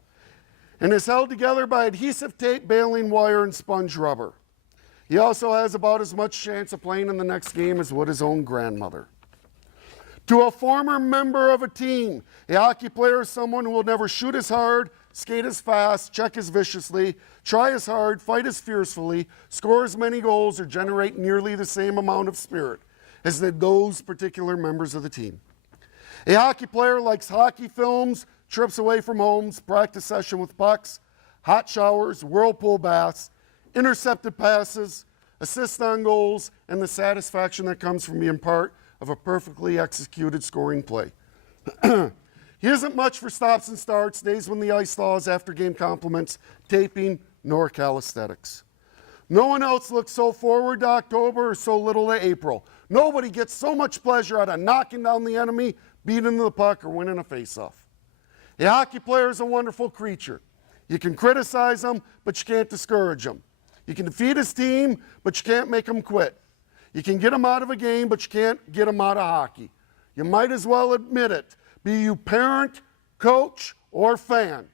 and is held together by adhesive tape, baling wire, and sponge rubber. He also has about as much chance of playing in the next game as would his own grandmother. To a former member of a team, a hockey player is someone who will never shoot as hard, skate as fast, check as viciously, try as hard, fight as fiercely, score as many goals, or generate nearly the same amount of spirit as those particular members of the team. A hockey player likes hockey films, trips away from homes, practice session with pucks, hot showers, whirlpool baths, intercepted passes, assists on goals, and the satisfaction that comes from being part of a perfectly executed scoring play. He isn't much for stops and starts, days when the ice thaws, after game compliments, taping, nor calisthenics. No one else looks so forward to October or so little to April. Nobody gets so much pleasure out of knocking down the enemy, beating the puck, or winning a faceoff. A hockey player is a wonderful creature. You can criticize him, but you can't discourage him. You can defeat his team, but you can't make him quit. You can get him out of a game, but you can't get him out of hockey. You might as well admit it, be you parent, coach, or fan.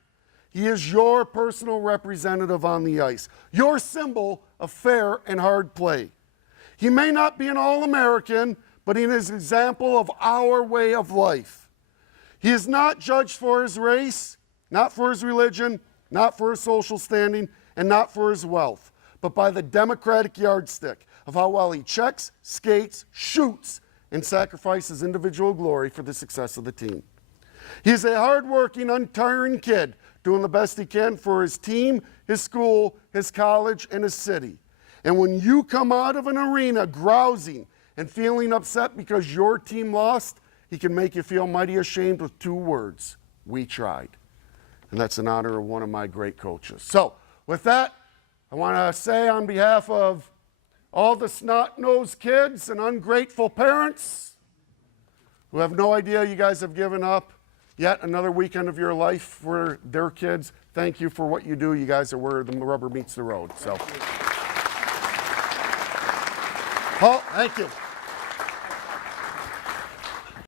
He is your personal representative on the ice, your symbol of fair and hard play. He may not be an All-American, but he is an example of our way of life. He is not judged for his race, not for his religion, not for his social standing, and not for his wealth, but by the democratic yardstick of how well he checks, skates, shoots, and sacrifices individual glory for the success of the team. He is a hardworking, untiring kid doing the best he can for his team, his school, his college, and his city. And when you come out of an arena grousing and feeling upset because your team lost, he can make you feel mighty ashamed with 2 words: we tried. And that's in honor of one of my great coaches. So with that, I want to say on behalf of all the snot-nosed kids and ungrateful parents who have no idea you guys have given up yet another weekend of your life for their kids, thank you for what you do. You guys are where the rubber meets the road. So, Paul, thank you.